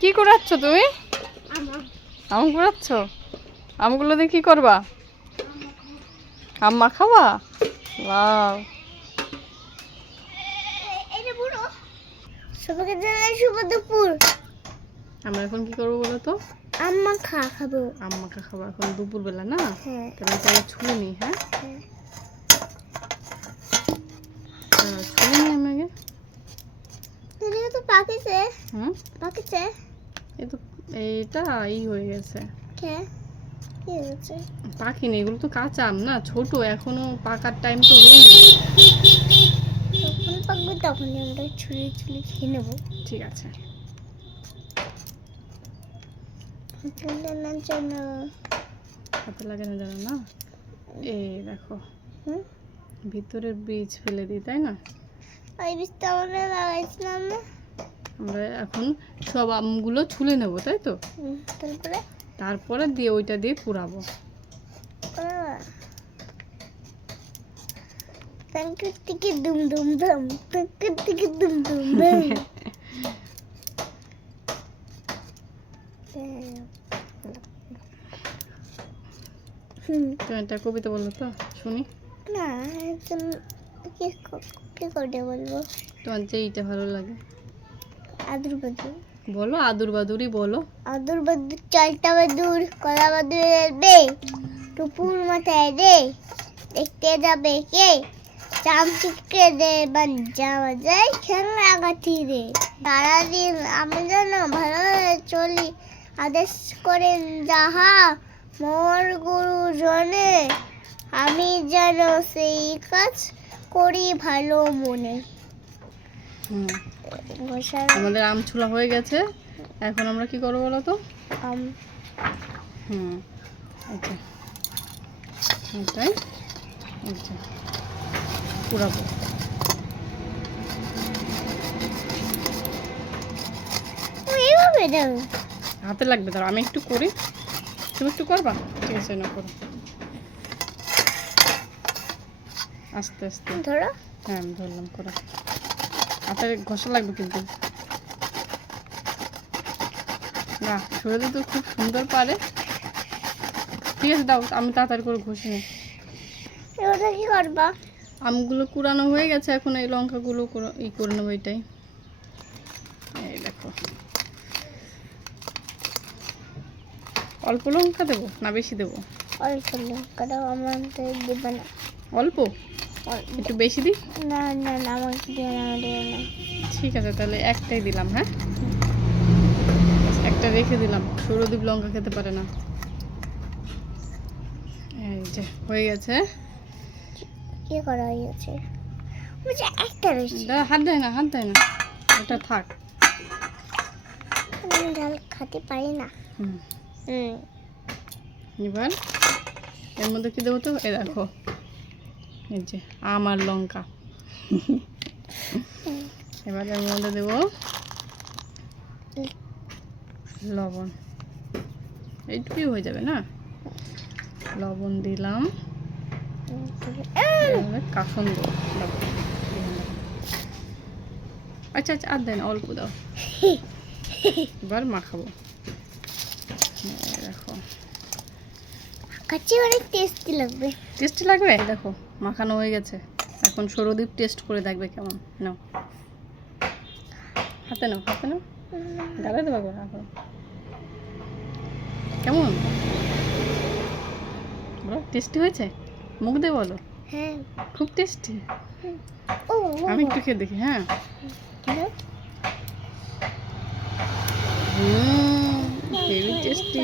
কি করাচ্ছ তুমি? আম। কুড়াচ্ছ আমগুলো দিয়ে কি করবা? আম মাখাবা সবাইকে জানাই শুভ দুপুর। আমরা এখন কি করব বলো তো? আম্মা খা খাব। খাব এখন দুপুরবেলা না? হ্যাঁ। তাহলে নি হ্যাঁ? হ্যাঁ। তো পাকিছে। হুম? পাকিছে? এই তো এইটা ই হয়ে গেছে। হয়েছে? পাখিনি এগুলো তো কাঁচা আম না ছোট এখনও পাকার টাইম তো হয়নি। পাকবে তখনই আমরা ছুরি ছুরি খেয়ে নেব। ঠিক আছে। হাতে লাগে না জানো না? এই দেখো। ভিতরের বীজ ফেলে দিই তাই না? ওই বীজটা আমরা লাগাইছিলাম না? আমরা এখন সব আমগুলো ছুলে নেব তাই তো? তারপরে? তারপরে দিয়ে ওইটা দিয়ে পুরাবো। সংকৃতিকে দুম দুম দুম সংকৃতিকে দুম দুম দুম। তো একটা কবিতা বলো তো শুনি। না কি করে বলব? তোমার যেইটা ভালো লাগে। আদুর বাদুর বলো আদুর বাদুরই বলো। আদুর বাদুর চালটা বাদুর কলা বাদুরের বে টুপুর মাথায় রে দেখতে যাবে কে? চামচিকে দে বান যাওয়া যায় খেলনা গাঠি রে। সারাদিন আমি যেন ভালো চলি আদেশ করেন যাহা মোর গুরু জনে আমি যেন সেই কাজ করি ভালো মনে। হুম। আমাদের আম ছোলা হয়ে গেছে। এখন আমরা কি করব বলো তো? আম। হুম আচ্ছা। এটাই আচ্ছা। পুরাবো। হাতে লাগবে ধরো আমি একটু করি। তুমি একটু করবা? ঠিক আছে না করো। আস্তে আস্তে। ধরো। হ্যাঁ আমি ধরলাম করো। হাতে ঘষা লাগবে কিন্তু। না সুরজ তো খুব সুন্দর পারে। ঠিক আছে দাও আমি তাড়াতাড়ি করে ঘষে নিই। এবারে কি করবা? আমগুলো কুড়ানো হয়ে গেছে এখন এই লঙ্কাগুলো ই করে নেব এটাই। এই দেখো। অল্প লঙ্কা দেবো না বেশি দেবো? অল্প লঙ্কাটা আমাদের দেবে না। অল্প? অল- একটু বেশি দিই না না না আমাকে দিয়ে না দিয়ে না। ঠিক আছে তাহলে একটাই দিলাম হ্যাঁ? একটা রেখে দিলাম। সৌরদীপ লঙ্কা খেতে পারে না। এই যে হয়ে গেছে। কি করা হয়েছে? বুঝে একটা রয়েছে। হাত দেয় না হাত দেয় না। ওটা থাক। আমি ডাল খেতে পারি না। হুম। হুম। এবার এর মধ্যে কি দেবো তো? এ দেখো। এই যে আম আর লঙ্কা। এবার এর মধ্যে দেবো লবণ। এইটুকুই হয়ে যাবে না? লবণ দিলাম। কাসন দেবো আচ্ছা আচ্ছা আর দেন অল্প দাও। এবার মাখাবো। দেখো। কাচ্চি অনেক টেস্টি লাগবে। টেস্ট লাগবে? দেখো। মাখানো হয়ে গেছে। এখন সৌরদীপ টেস্ট করে দেখবে কেমন। নাও। হাতে নাও হাতে নাও। গালে দেবা করে রাখো কেমন? বলো টেস্টি হয়েছে? মুখ দিয়ে বলো। হ্যাঁ। খুব টেস্টি আমি একটু খেয়ে দেখি হ্যাঁ। Heavy tasty